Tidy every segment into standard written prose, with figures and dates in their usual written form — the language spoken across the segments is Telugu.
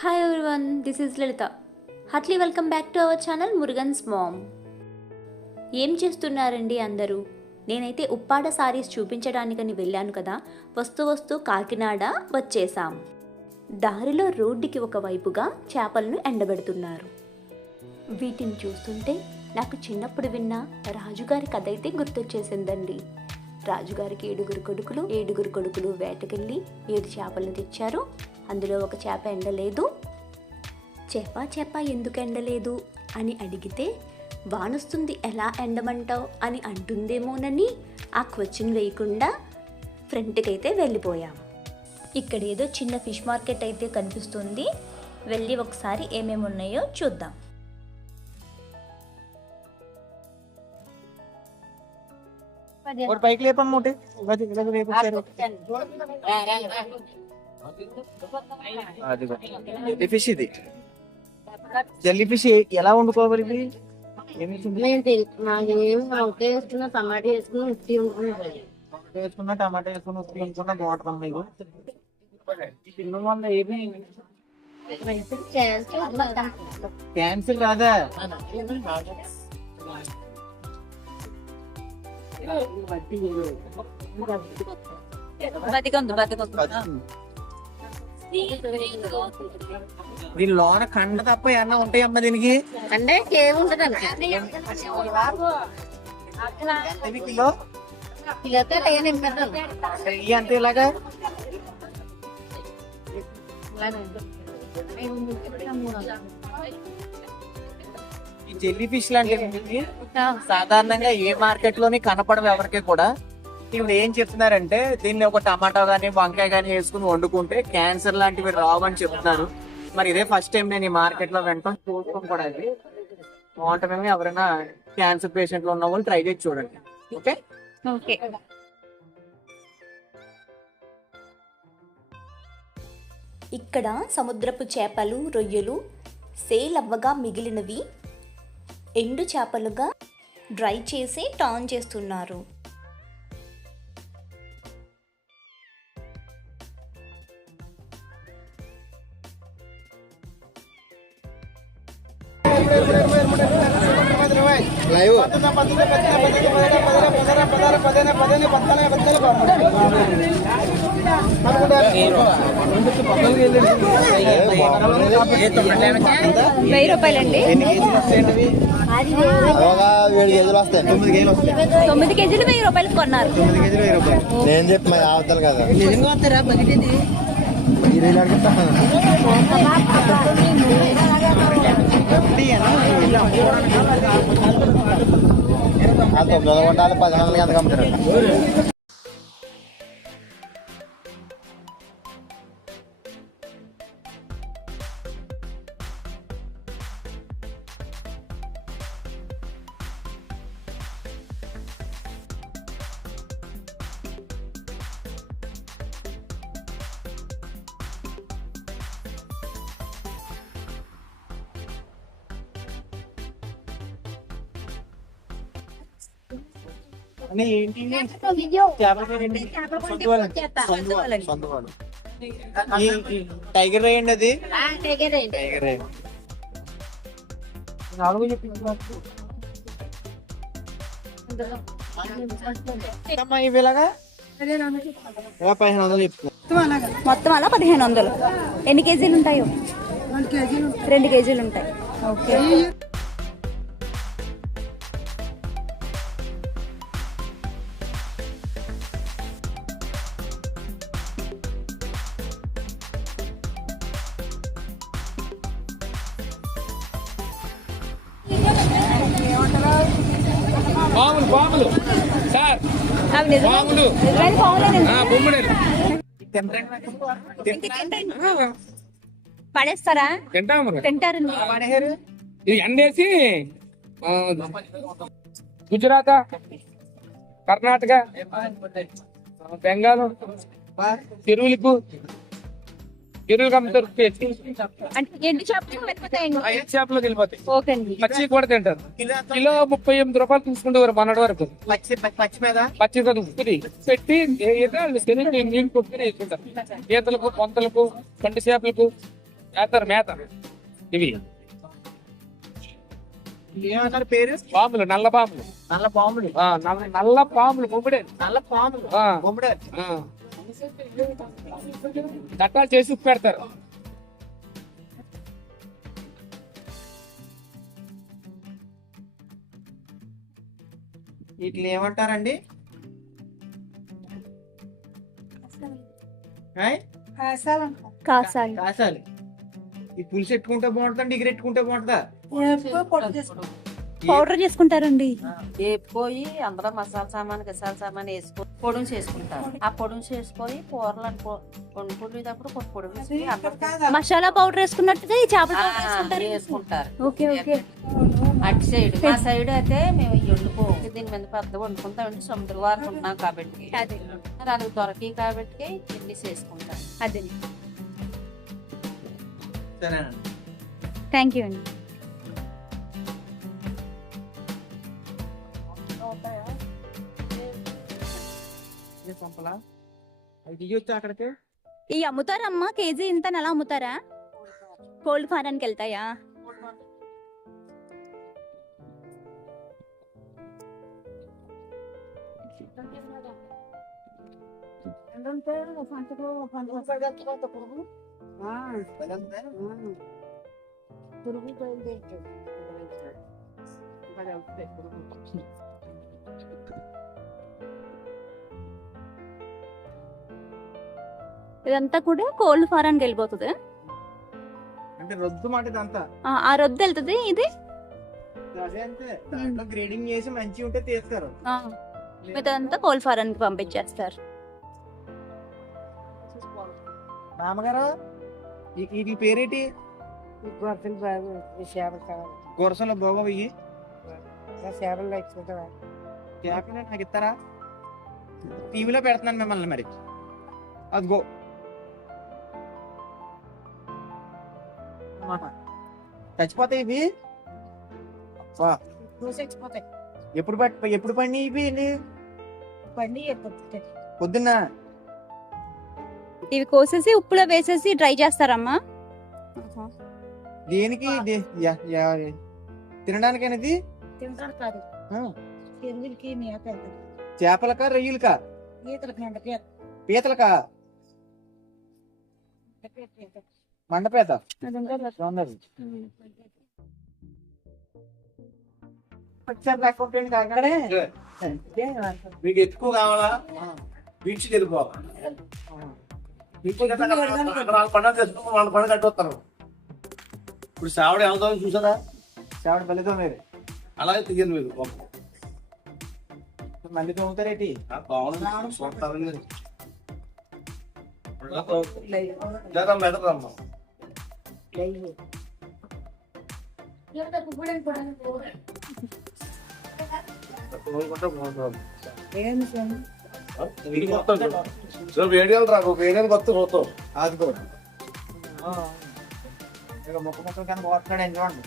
Hi everyone, this is Lalitha. Heartly welcome back to our channel Murugan's mom. ఏం చేస్తున్నారండి అందరూ? నేనైతే ఉప్పాడ సారీస్ చూపించడానికని వెళ్ళాను కదా, వస్తూ కాకినాడ వచ్చేసాం. దారిలో రోడ్డుకి ఒకవైపుగా చేపలను ఎండబెడుతున్నారు. వీటిని చూస్తుంటే నాకు చిన్నప్పుడు విన్న రాజుగారి కథ అయితే గుర్తొచ్చేసిందండి. రాజుగారికి ఏడుగురు కొడుకులు వేటకెళ్ళి 7 చేపలను తెచ్చారు. అందులో ఒక చేప ఎండలేదు. చేప ఎందుకు ఎండలేదు అని అడిగితే, వానొస్తుంది ఎలా ఎండమంటావు అని అంటుందేమోనని ఆ క్వశ్చన్ వేయకుండా ఫ్రంట్కైతే వెళ్ళిపోయాం. ఇక్కడ ఏదో చిన్న ఫిష్ మార్కెట్ అయితే కనిపిస్తుంది. వెళ్ళి ఒకసారి ఏమేమి ఉన్నాయో చూద్దాం. और बाइक ले पम मोटे జెల్లీ ఫిష్ ఇది. జెల్లీ ఫిష్ ఎలా వండుకోవాలి? ఇది టమాటా వేసుకున్న ఉప్పు వేసుకున్న బాగుంటుంది మీకు. తినడం వల్ల ఏమి క్యాన్సిల్ రాదా? దీని లోన కండ తప్ప ఏమన్నా ఉంటాయమ్మా దీనికి? అంటే ఏముంటది కిలో అంతే ఇలాగా ఈ జెల్లీ ఫిష్ లాంటివి సాధారణంగా ఏ మార్కెట్ లోని కనపడవు ఎవరికి కూడా. ఇప్పుడు ఏం చెప్తున్నారంటే దీన్ని ఒక టమాటా గానీ వంకాయ గానీ వేసుకుని వండుకుంటే క్యాన్సర్ లాంటివి రావని చెప్తున్నారు. మరి ఇదే ఫస్ట్ టైం నేను ఈ మార్కెట్ లో వెంటనే చూసుకొని కూడా అది బాగుంటుందని ఎవరైనా క్యాన్సర్ పేషెంట్ లో ఉన్న వాళ్ళు ట్రై చేసి చూడండి. Okay okay. ఇక్కడ సముద్రపు చేపలు, రొయ్యలు సేల్ అవ్వగా మిగిలినవి ఎండు చేపలుగా డ్రై చేసి టర్న్ చేస్తున్నారు. ₹1000 9 కేజీలు ₹1000 కొన్నారు. నేను చెప్పి మరి అవతలు కదా ఆ 900 కొంటాలు 10 ఎంత కమ్ముతారు? అని ఏంటి చేపల పేరు ఏంటి? సొంతవాళ్ళు. టైగర్ రే అండి అది. టైగర్ రే 4 చెప్పింది ఇవి ఇలాగా 1500 చెప్తున్నా. మొత్తం అలా 1500. ఎన్ని కేజీలు ఉంటాయో? 2 కేజీలు ఉంటాయి. ఓకే. పాములు సార్, అవి నిజమైన పాములేనండి. పడేస్తారా? తింటారండి. ఇది ఎండేసి గుజరాత్, కర్ణాటక, బెంగాల్ చెరువులకు అమ్ముతారు. అంటే ఎండు చేపలోకి వెళ్ళిపోతాయి. ఓకే అండి. పచ్చి కూడా తింటారు. కిలో ₹38 తీసుకుంటారు మొన్నటి వరకు. పచ్చి ఉప్పుని పెట్టి నీళ్ళు కొట్టుకుని వేసుకుంటారు. ఈతలకు, పొంతలకు, కంటి చేపలకు వేస్తారు మేత ఇవి ఏమన్నారు పేరు? పాములు, నల్ల పాములు. నల్ల పాములు. నల్ల పాములు బొమ్మిడే. నల్ల పాములు బొమ్మడే. చట్టాలు చేసి ఉప్పు పెడతారు. వీటిని ఏమంటారండి? ఆయ్? కాసాలు. కాసాలు. ఈ పులుసు ఎట్టుకుంటే బాగుంటుందా, డిగ్రీ ఎట్టుకుంటే బాగుంటుందా? పౌడర్ చేసుకుంటారండి. వేపుకోయి అందులో మసాలా సామాన్ గసాల సామాన్ వేసుకొని పొడుము చేసుకుంటారు. ఆ పొడుము చేసుకొని కూరలు వండుకునేటప్పుడు పొడుము వేసుకొని అందరూ మసాలా పౌడర్ వేసుకున్నట్టుగా ఈ చేపల పౌడర్ వేసుకుంటారు. వేసుకుంటారు. Okay okay. అటు సైడ్ మా సైడ్ అయితే మేము వండుకో దీని మీద పెద్ద వండుకుంటామండి. సముద్ర వారం ఉన్నాం కాబట్టి అది దొరకి కాబట్టి ఇన్ని చేసుకుంటాం. అదే. సరేనండి. థ్యాంక్ యూ అండి. సంపలా అవి దిగొచ్చా అక్కడికి? ఈ అమ్ముతారమ్మా కేజీ ఇంత నెల అమ్ముతారా? కోల్డ్ ఫారానికి వెళ్తాయా? ఇదంతా కూడా కోల్డ్ ఫారానికి వెళ్ళిపోతుంది. అంటే రొద్దు మాట ఇదంతా. ఆ రొద్దు వెళ్తుంది. ఇది అదే అంతే. దాంట్లో గ్రేడింగ్ చేసి మంచిగా ఉంటే తీస్తారు. మిగతాదంతా కోల్డ్ ఫారానికి పంపించేస్తారు. మామగారు ఈ పేరేటి? గురసలో బాగా ఇవి చేపలు నాకు ఇస్తారా? టీవీలో పెడుతున్నాను మిమ్మల్ని మరి. అదిగో చచ్చిపోతాయి ఇవి. ఎప్పుడు పండి ఇవి? పొద్దున్న ఇవి కోసేసి ఉప్పులో వేసేసి డ్రై చేస్తారమ్మా. దేనికి? తినడానికి అనేది తింటారు కాదు చేపలకా రొయ్యలకా పీతలకా? మండపేత మీకు ఎక్కువ కావాలా? బీచ్ వెళ్ళిపోవాలి. పండుగ చేసుకుని వాళ్ళ పండుగ కట్టొస్తారు. ఇప్పుడు సావిడ ఏమవుతుందో చూసారా? చావడ బలితో మీరు అలాగే తిరిగింది మీరు మళ్ళీ తోముతారేటి? బాగుంది చూస్తారని లేదా మెదరమ్మా. వేడియాలు రాకు, వేడియాలు కొత్త పోతావు. అదిగో మొక్క మొక్కలు కనుక పోతున్నాడు. చూడండి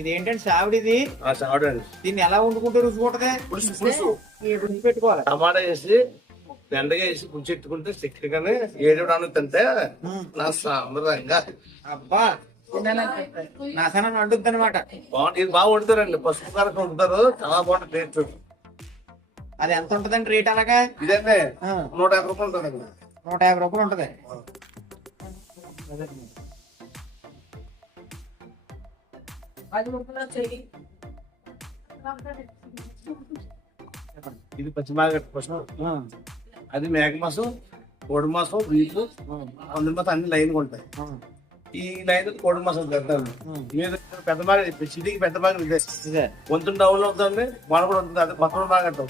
ఇది ఏంటంటే సావిడిది. చావడండి. దీన్ని ఎలా వండుకుంటే రుచి పుట్టదే? పులుసు రుచి పెట్టుకోవాలి. టమాటా వేసి బెండగా వేసి పుంచెట్టుకుంటే చక్కగానే ఏడవడానికి తింటే నా సాంబరంగా అబ్బా నాశనం వండుద్ది అనమాట. బాగుంటుంది. ఇది బాగా వండుతారండి. పసుపు కారం వండుతారు. చాలా బాగుంటుంది టేస్ట్. అది ఎంత ఉంటదండి రేట్ అలాగా? ఇదండి 150 రూపాయలు ఉంటుందండి. 150 రూపాయలు ఉంటది. ఇది పచ్చిమాగట్టు పసుపు, అది మేక మాసం, కోడి మాసం, బీపు, పందుల మాసం అన్ని లైన్ ఉంటాయి. ఈ లైన్ కోడి మాసం పెడతాను. మీరు పెద్ద బాగా సిటీకి పెద్ద బాగా ఇదే కొంచెం డౌన్ లో ఉంటుంది. మన కూడా ఉంటుంది. అది మొత్తం బాగా కట్టాం.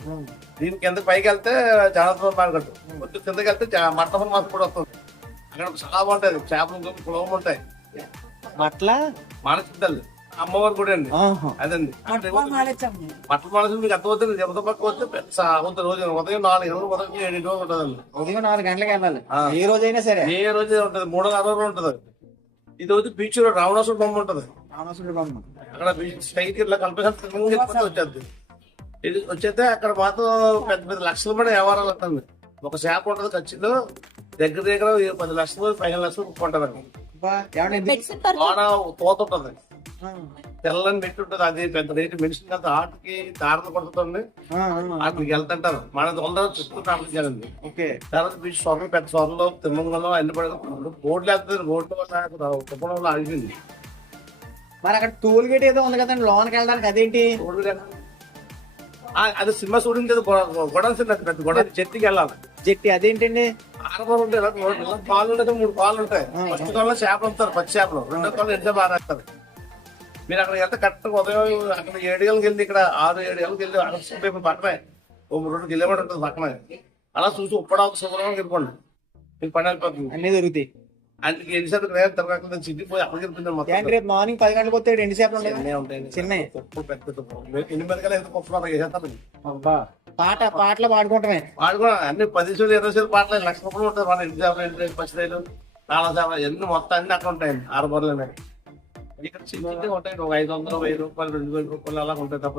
దీనికి కింద పైకి వెళ్తే చాలా బాగా కట్టాం. కొంచెం కిందకి వెళ్తే మట్టం మాసం కూడా వస్తుంది. అక్కడ చాలా బాగుంటాయి. చేపలు కులం ఉంటాయి. బట్ల మానసిద్దాలు అమ్మవారు కూడా అండి. అదండి బట్టలు మానసం మీకు అర్థమవుతుంది. ఎంత పక్క వస్తే రోజు ఉదయం 4 గంటలు, ఉదయం 7 రోజులు ఉంటుందండి. ఉదయం 4 గంటలకు వెళ్ళాలి. ఏ రోజైనా సరే. ఏ రోజు ఉంటుంది. 360 ఉంటుంది. ఇది వచ్చి బీచ్ లో రావణాసుడు బొమ్మ ఉంటది. అక్కడ బీచ్ స్టైల్ ఇట్లా కలిపేసి వచ్చేది. ఇది వచ్చేస్తే అక్కడ మాత్రం పెద్ద పెద్ద లక్షల పడి వ్యవహారాలు ఉంటుంది. ఒక చేప ఉంటది ఖచ్చితంగా దగ్గర దగ్గర 10 లక్షలు 15 లక్షలు కొంటారు. మెడిసిన్ పర్పస్ లోన తోత ఉంటుంది, తెల్లని మెట్టు ఉంటుంది, అది పెద్ద రేటు మెడిసిన్ కదా. ఆటకి దారిలో కొడుతుంది, వాటికి వెళ్తుంటారు. మన తొందరగా చుట్టూ కాపాడాలండి. తర్వాత బీచ్ సొరలు పెద్ద సొరలు తిమ్మంగంలో అన్ని పడదు. బోర్డులు వెళ్తుంది, బోర్డులో కుప్పంలో ఆగిపోయింది. మరి అక్కడ టోల్ గేట్ ఏదో ఉంది కదండి లోనకి వెళ్ళడానికి, అదేంటి? అది సినిమా షూటింగ్ గొడవ పెద్ద గొడవ చెట్టుకి వెళ్ళాలి. జెట్టి అదేంటండి? ఆరబోరు ఉంటాయి, పాలు ఉంటాయి, 3 పాలు ఉంటాయి. ఫస్ట్ కాలంలో చేపలు ఉంటారు, పచ్చి చేపలు. రెండో కాలంలో ఎంత బాగా రాస్తారు. మీరు అక్కడ వెళ్తే కరెక్ట్ ఉదయం అక్కడ 7 గంటలకు వెళ్ళి ఇక్కడ 6-7 గంటలకు వెళ్ళి అక్కడ పక్కనే 2 కిలోమీటర్ ఉంటుంది పక్కనే. అలా చూసి ఉప్పడానికి శుభ్రంగా వెళ్ళిపోండి, మీకు పని అయిపోతుంది. అన్ని దొరుకుతాయి. అందుకే ఎన్నిసార్లు తిరగకుండా చిట్టిపోయి అక్కడికి వెళ్తుంది. ఏంటి రేపు మార్నింగ్ 10 గంటలకు వస్తే ఎండి చేపలు ఉంటాయి. చిన్నవి పెద్ద 8 మెదకలు అయితే కుప్పలు వేసేస్తారు. పాటలు పాడుకుంటామే. వాడు కూడా అన్ని 10 20 పాటలు 1 లక్ష రూపాయలు ఉంటాయి. మన ఇంటి చేపలు, ఇంటి పచ్చిదాయలు, నాలుగు చేపలు ఎన్ని మొత్తం అన్ని అక్కడ ఉంటాయండి. 6 బర్రెలు ఇక్కడ చిన్న ఉంటాయి. ఒక 500, 1000 రూపాయలు, 2000 రూపాయలు అలా ఉంటాయి తప్ప.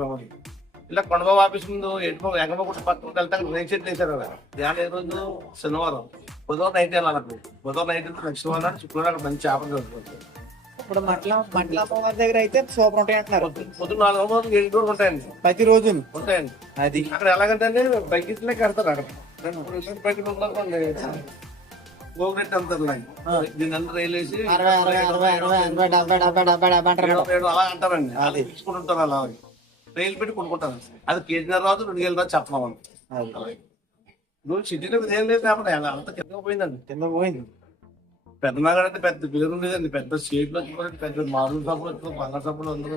ఇలా కొండబాబు ఆఫీస్ ముందు ఎగమ కూడా పక్కన వెళ్తే రేక్ సెట్ వేసారు కదా. ధ్యానం ఏ రోజు శనివారం బుధవారం నైట్ వెళ్ళాలి. బుధవారం నైట్ నెక్స్ట్ వారం శుక్రవారం అక్కడ మంచి చేపలు దొరుకుతాయి. ఇప్పుడు మట్ల పొగారి దగ్గర అయితే సూపర్ ఉంటాయి అంటున్నారు. పొద్దున్న 4 గంటలకు 7 గంటలకు ఉంటాయండి. ప్రతి రోజు ఉంటాయండి. అది అక్కడ ఎలాగంటే బకెట్లే కడతారు. అక్కడ 2 బకెట్లు ఉండాలి. గోగరెట్ అంటారు. దీని అంతా రైలు వేసి 60 70 అంటారు. 7 అలా అంటారండి. అది తీసుకుంటుంటారు. అలా రైలు పెట్టి కొనుక్కుంటారు. అది కేజీన్నర రాదు, 2 కేజీల రాదు చెప్పడం. నువ్వు సిటీలో ఏం లేదు కాబట్టి అంత కింద పోయిందండి. కింద పోయింది. పెద్ద నగర్ అంటే పెద్ద పేరు ఉండేదండి. పెద్ద స్టేట్లు వచ్చిపోయింది, పెద్ద మామూలు సభలు వచ్చి బంగారు సభలు అందరూ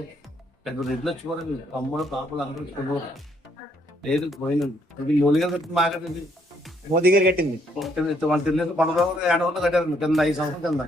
పెద్ద రెడ్లు వచ్చిపోయింది. తమ్ముడు పాపలు అందరూ కొనుగోలు లేదు పోయిందండి. ఇది మూలిగా కట్టింది మార్కెట్. మోదీ గారు కట్టింది. వాళ్ళు తెలియదు 12 ఏడవలు కట్టారండి కింద 5 సంవత్సరాల కింద.